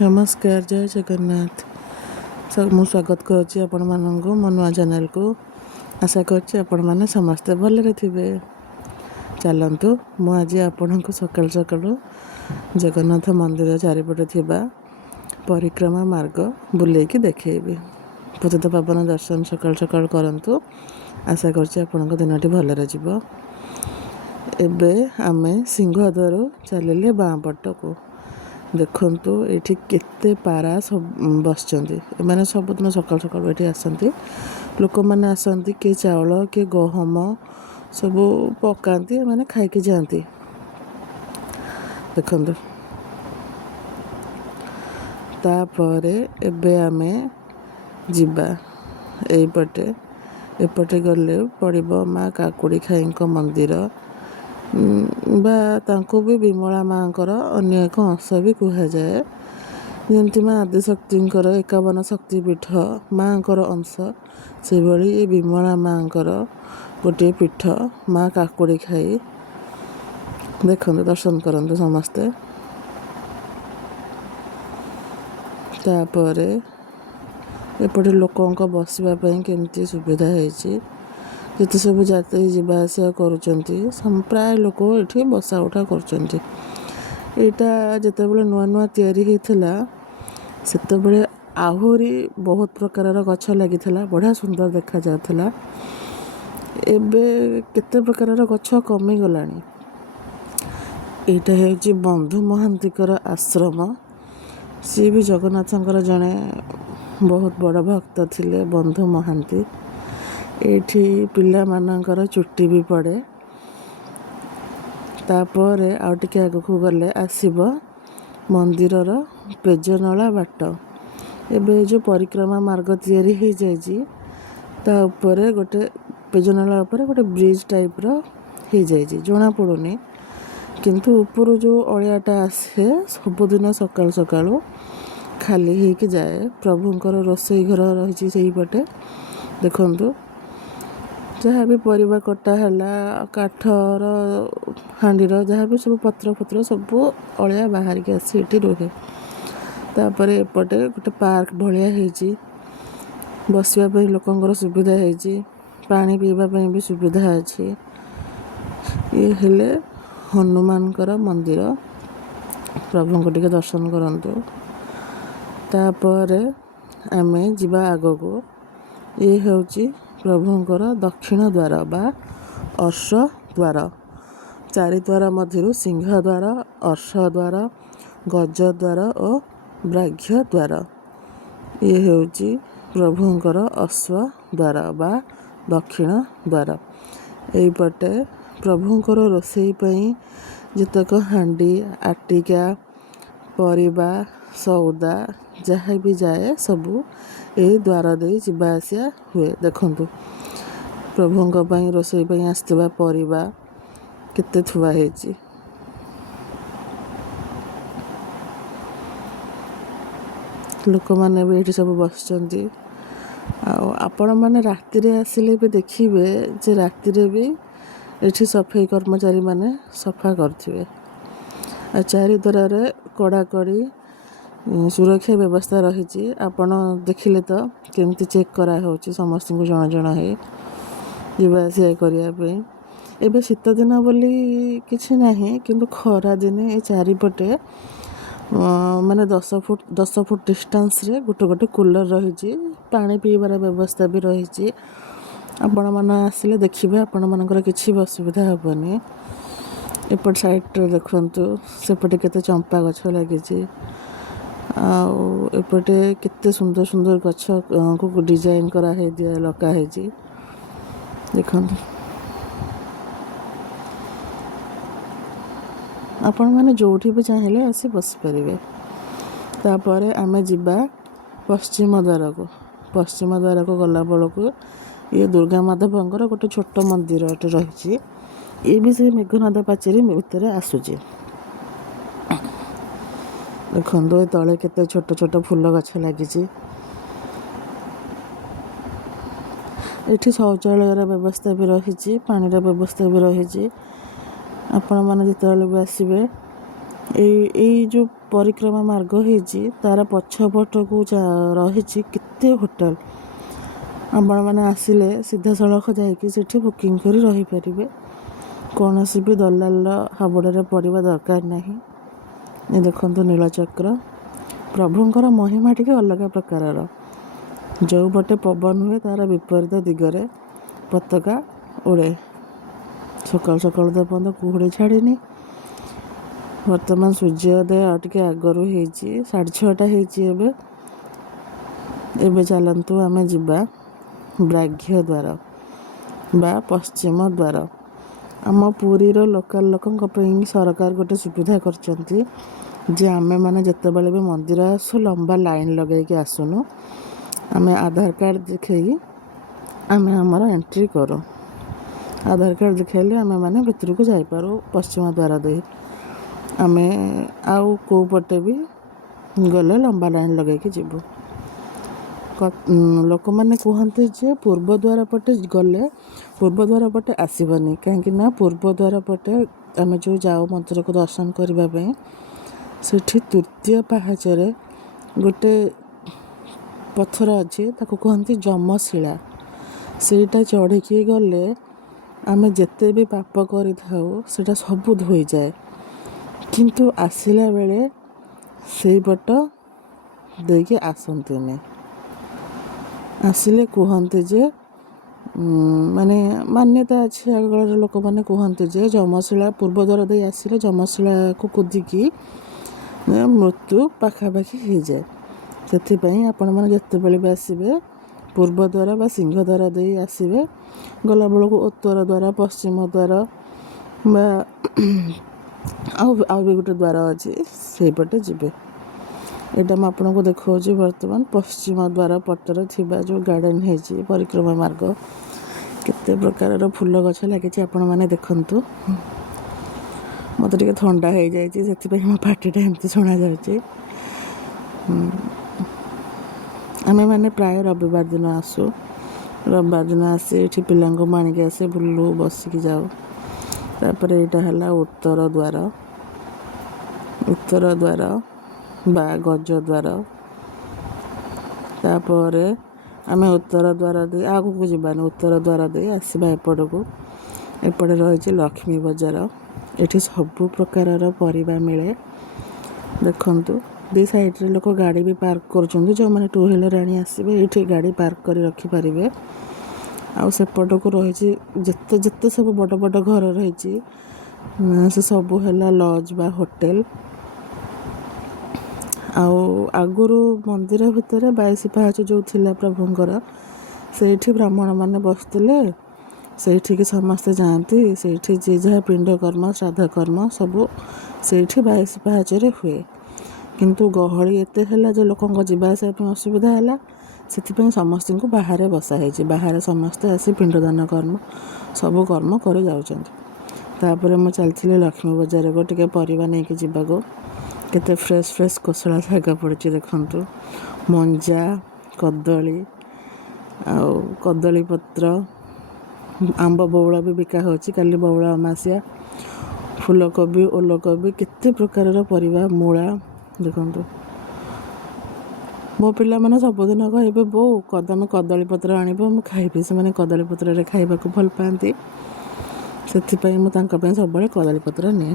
नमस्कार जय जगन्नाथ मु स्वागत करुच्ची आपण मानक मो नुआ चैनल को आशा करछि आपण माने समस्ते भलरे थिबे। चलंतु मु आज आपण को सकाल सकाल जगन्नाथ मंदिर चारिपटे थिबा परिक्रमा मार्ग बुलेकी देखैबी। पतित पावन दर्शन सकाल सकाल करंतु। आशा करछि आपण को दिनटी भलरे जिवो। एबे आमे सिंहद्वार चलिले बाँ पटको देखंतु एठी केते पारा सब बसचंती। एमाने सबदिन सकाल सकाल एठी आसंती लोक माने आसंती के चावल के गहम सब पकांती माने खाइके जाती। देखंतु तापरे एबे आमे जिबा एपटे एपटे गले पड़िबो माँ काकुड़ी खाईंको मंदिर बा तांको भी विमला माँकर अन्य एक अंश भी कह जाए। जमती माँ आदिशक्तिर 51 शक्तिपीठ माँकर अंश से भली विमला माँकर गोटे पीठ माँ काकुड़ी खाई देखते दर्शन करते समस्ते। तापरे एपटे लोकों बसवाई केमती सुविधा है जिते सब जाति जावा आसा करुँच प्राय लोक ये बसा उठा करुँच। यहाँ जिते बड़े नुआ नुआ तैयारी होता से आहरी बहुत प्रकार गछ लगी बढ़िया सुंदर देखा जाता। एबे केते प्रकार गछ कमी गला। यहाँ हूँ बंधु महांतीकर आश्रम। सी भी जगन्नाथंकर जड़े बहुत बड़ भक्त थिले बंधु महांती। एठी पिला मानकर चुट्टी भी पड़े। तापरे आउ टिके आगकू गले आसीबो मंदिरर पेजनला बाट। एबे जो परिक्रमा मार्ग तैयारी हो जाइए ता उपरे गोटे पेजनला उपरे गोटे ब्रिज टाइप रो हो जाइए जना पड़ुनी किंतु ऊपर जो अलियाटा आसे सबुदिन सकाल सकाल खाली होके जाए। प्रभुंकर रोसई घर रही से पटे देखंतु जहाँ भी परिवा कटा है काठर हांडीर जहाँ भी सब पत्र पत्र सब अलिया बाहर के आसी ये रुहे। तापर एपटे गोटे पार्क भाया बसवाई लोकंर सुविधा है पानी पीवाई भी सुविधा अच्छी। ये हेले हनुमानकर मंदिर प्रभु को टिके दर्शन करंतु। तापर आमे जिबा आगको ये होची प्रभुंकर दक्षिण द्वार बा अर्श द्वार। चारि द्वार मध्य सिंह द्वार अर्श द्वार गज द्वार और ब्राघ्य द्वार। ये होची प्रभुंकर अश्व द्वार बा दक्षिण द्वार। एपटे प्रभुंकर रोसई पई जितक हांडी आटिका परिबा सौदा जहाँ भी जाए सबू ये द्वार दे जीवा आसिया हुए। देखंतु प्रभुंक पई रोसई पई आसथिबा परिबा केते थुआ हेची। लोक माने भी ये सब बसचंती। आपण माने राति रे आसिले भी देखिबे जे राति रे भी एठी सफाई कर्मचारी माने सफा करथिबे। चारि द्वार रे कड़ाकड़ी सुरक्षा व्यवस्था रही। आपण देखिले तो केमती चेक करा होची समस्त को जण जण है जीवा आसिया करने। एबे शीत दिन बोली किछि नाही किंतु खरा दिने ये चारिपटे माने 10 फुट डिस्टेंस रे गोटे गोटे कूलर रही पानी पीबार व्यवस्था भी रही। आपण माने आसिले देखिबे आपण मानकर किछि असुविधा हेबनी। एपट साइड रे देखंतु सेपटे केते चंपा गछ लागिछि। एपटे केते सुंदर सुंदर गछ को डिजाइन करा है दिया लगा है जी देखंतु। आपण माने जोठी भी चाहिले आसी बस परिबे। तापरे आमे जिबा पश्चिम द्वार को गला बळको ये दुर्गा माधवंकर गोटे छोट मंदिर एटे रही। ये भी से मेघनाद पाचेरी भितर आसुची। देखो तले केते छोट छोट फूल गछ लगी। एठी शौचालय व्यवस्था भी रही पानी व्यवस्था भी रही। आपण मैंने जिते भी आसबे ଏଇ ଯେଉଁ ପରିକ୍ରମା ମାର୍ଗ ହେଇଛି ତାର ପଛପଟକୁ ରହିଛି କେତେ ହୋଟେଲ। ଆପଣମାନେ ଆସିଲେ ସିଧାସଳଖ ଯାଇକି ସେଠି ବୁକିଂ କରି ରହିପାରିବେ। କୌଣସି ବି ଦଲାଲର ହାବୁଡ଼ରେ ପଡ଼ିବା ଦରକାର ନାହିଁ। ଏ ଦେଖନ୍ତୁ ନୀଳଚକ୍ର, ପ୍ରଭୁଙ୍କର ମହିମା ଟିକେ ଅଲଗା ପ୍ରକାରର। ଯେଉଁ ପଟେ ପବନ ହୁଏ ତାର ବିପରୀତ ଦିଗରେ ପତାକା ଉଡ଼େ। ସକାଳୁ ସକାଳୁ ତ ପର୍ଯ୍ୟନ୍ତ କୁହୁଡ଼ି ଛାଡ଼ିନି। ବର୍ତ୍ତମାନ ସୂର୍ଯ୍ୟୋଦୟ ଆଉ ଟିକେ ଆଗରୁ ହେଇଛି, 6:30 ହେଇଛି ଏବେ। ଏବେ ଚାଲନ୍ତୁ ଆମେ ଯିବା ବ୍ରାଘ୍ୟ ଦ୍ୱାର ବା ପଶ୍ଚିମ ଦ୍ୱାର। ଆମ ପୁରୀର ଲୋକାଲ ଲୋକଙ୍କ ପାଇଁ ସରକାର ଗୋଟେ ସୁବିଧା କରିଛନ୍ତି ଯେ ଆମେମାନେ ଯେତେବେଳେ ବି ମନ୍ଦିର ଆସୁ ଲମ୍ବା ଲାଇନ୍ ଲଗାଇକି ଆସୁନୁ। ଆମେ ଆଧାର କାର୍ଡ଼ ଦେଖାଇ ଆମେ ଆମର ଏଣ୍ଟ୍ରି କରୁ। ଆଧାର କାର୍ଡ଼ ଦେଖାଇଲେ ଆମେମାନେ ଭିତରକୁ ଯାଇପାରୁ ପଶ୍ଚିମ ଦ୍ୱାର ଦେଇ। ଆମେ ଆଉ କେଉଁ ପଟେ ବି ଗଲେ ଲମ୍ବା ଲାଇନ୍ ଲଗାଇକି ଯିବୁ। ଲୋକମାନେ କୁହନ୍ତି ଯେ ପୂର୍ବ ଦ୍ୱାର ପଟେ ଗଲେ ପୂର୍ବ ଦ୍ୱାର ପଟେ ଆସିବନି, କାହିଁକି ନା ପୂର୍ବ ଦ୍ୱାର ପଟେ ଆମେ ଯେଉଁ ଯାଉ ମନ୍ଦିରକୁ ଦର୍ଶନ କରିବା ପାଇଁ, ସେଠି ତୃତୀୟ ପାହାଚରେ ଗୋଟେ ପଥର ଅଛି, ତାକୁ କୁହନ୍ତି ଯମଶିଳା। ସେଇଟା ଚଢ଼ିକି ଗଲେ ଆମେ ଯେତେ ବି ପାପ କରିଥାଉ ସେଇଟା ସବୁ ଧୋଇଯାଏ। କିନ୍ତୁ ଆସିଲା ବେଳେ ସେଇପଟ ଦେଇକି ଆସନ୍ତିନି। ଆସିଲେ କୁହନ୍ତି ଯେ ମାନେ ମାନ୍ୟତା ଅଛି, ଆଗକାଳର ଲୋକମାନେ କୁହନ୍ତି ଯେ ଯମଶିଳା ପୂର୍ବ ଦ୍ୱାର ଦେଇ ଆସିଲେ ଯମଶିଳାକୁ କୁଦିକି ମୃତ୍ୟୁ ପାଖାପାଖି ହେଇଯାଏ। ସେଥିପାଇଁ ଆପଣମାନେ ଯେତେବେଳେ ବି ଆସିବେ ପୂର୍ବ ଦ୍ୱାର ବା ସିଂହ ଦ୍ୱାର ଦେଇ ଆସିବେ। ଗଲାବେଳକୁ ଉତ୍ତର ଦ୍ୱାର, ପଶ୍ଚିମ ଦ୍ୱାର ବା ଆଉ ବି ଗୋଟେ ଦ୍ୱାର ଅଛି, ସେଇପଟେ ଯିବେ। ଏଇଟା ମୁଁ ଆପଣଙ୍କୁ ଦେଖାଉଛି ବର୍ତ୍ତମାନ ପଶ୍ଚିମ ଦ୍ୱାର ପଟରେ ଥିବା ଯେଉଁ ଗାର୍ଡ଼େନ୍ ହେଇଛି ପରିକ୍ରମା ମାର୍ଗ। କେତେ ପ୍ରକାରର ଫୁଲ ଗଛ ଲାଗିଛି ଆପଣମାନେ ଦେଖନ୍ତୁ। ମୋତେ ଟିକେ ଥଣ୍ଡା ହେଇଯାଇଛି, ସେଥିପାଇଁ ମୋ ପାଟିଟା ଏମିତି ଶୁଣାଯାଉଛି। ଆମେମାନେ ପ୍ରାୟ ରବିବାର ଦିନ ଆସୁ। ରବିବାର ଦିନ ଆସି ଏଠି ପିଲାଙ୍କୁ ଆଣିକି ଆସେ, ବୁଲୁ, ବସିକି ଯାଉ। ତାପରେ ଏଇଟା ହେଲା ଉତ୍ତର ଦ୍ୱାର ବା ଗଜ ଦ୍ୱାର। ତାପରେ ଆମେ ଉତ୍ତର ଦ୍ୱାର ଦେଇ ଆଗକୁ ଯିବାନି, ଉତ୍ତର ଦ୍ୱାର ଦେଇ ଆସିବା ଏପଟକୁ। ଏପଟେ ରହିଛି ଲକ୍ଷ୍ମୀ ବଜାର। ଏଠି ସବୁ ପ୍ରକାରର ପରିବା ମିଳେ। ଦେଖନ୍ତୁ ଦୁଇ ସାଇଡ଼୍ରେ ଲୋକ ଗାଡ଼ି ବି ପାର୍କ କରୁଛନ୍ତି। ଯେଉଁମାନେ ଟୁ ହ୍ୱିଲର୍ ଆଣି ଆସିବେ ଏଇଠି ଗାଡ଼ି ପାର୍କ କରି ରଖିପାରିବେ। ଆଉ ସେପଟକୁ ରହିଛି ଯେତେ ସବୁ ବଡ଼ ବଡ଼ ଘର ରହିଛି, ସେ ସବୁ ହେଲା ଲଜ୍ ବା ହୋଟେଲ। ଆଉ ଆଗରୁ ମନ୍ଦିର ଭିତରେ 22 ପାହାଚ ଯେଉଁ ଥିଲା ପ୍ରଭୁଙ୍କର, ସେଇଠି ବ୍ରାହ୍ମଣମାନେ ବସୁଥିଲେ। ସେଇଠିକି ସମସ୍ତେ ଯାଆନ୍ତି। ସେଇଠି ଯିଏ ଯାହା ପିଣ୍ଡ କର୍ମ, ଶ୍ରାଦ୍ଧ କର୍ମ ସବୁ ସେଇଠି 22 ପାହାଚରେ ହୁଏ। କିନ୍ତୁ ଗହଳି ଏତେ ହେଲା ଯେ ଲୋକଙ୍କ ଯିବା ଆସିବା ପାଇଁ ଅସୁବିଧା ହେଲା। ସେଥିପାଇଁ ସମସ୍ତଙ୍କୁ ବାହାରେ ବସା ହେଇଛି। ବାହାରେ ସମସ୍ତେ ଆସି ପିଣ୍ଡଦାନ କର୍ମ ସବୁ କର୍ମ କରି ଯାଉଛନ୍ତି। ତାପରେ ମୁଁ ଚାଲିଥିଲି ଲକ୍ଷ୍ମୀ ବଜାରକୁ ଟିକେ ପରିବା ନେଇକି ଯିବାକୁ। କେତେ ଫ୍ରେଶ୍ କୋଶଳା ଶାଗ ପଡ଼ିଛି ଦେଖନ୍ତୁ। ମଞ୍ଜା, କଦଳୀ ଆଉ କଦଳୀ ପତ୍ର, ଆମ୍ବ ବଉଳ ବି ବିକା ହେଉଛି। କାଲି ବଉଳ ଅମାବାସ୍ୟା। ଫୁଲକୋବି, ଓଲକୋବି, କେତେ ପ୍ରକାରର ପରିବା, ମୂଳା ଦେଖନ୍ତୁ। ମୋ ପିଲାମାନେ ସବୁଦିନ କହିବେ ବୋଉ ତମେ କଦଳୀପତ୍ର ଆଣିବ, ମୁଁ ଖାଇବି। ସେମାନେ କଦଳୀପତ୍ରରେ ଖାଇବାକୁ ଭଲ ପାଆନ୍ତି। ସେଥିପାଇଁ ମୁଁ ତାଙ୍କ ପାଇଁ ସବୁବେଳେ କଦଳୀପତ୍ର ନିଏ।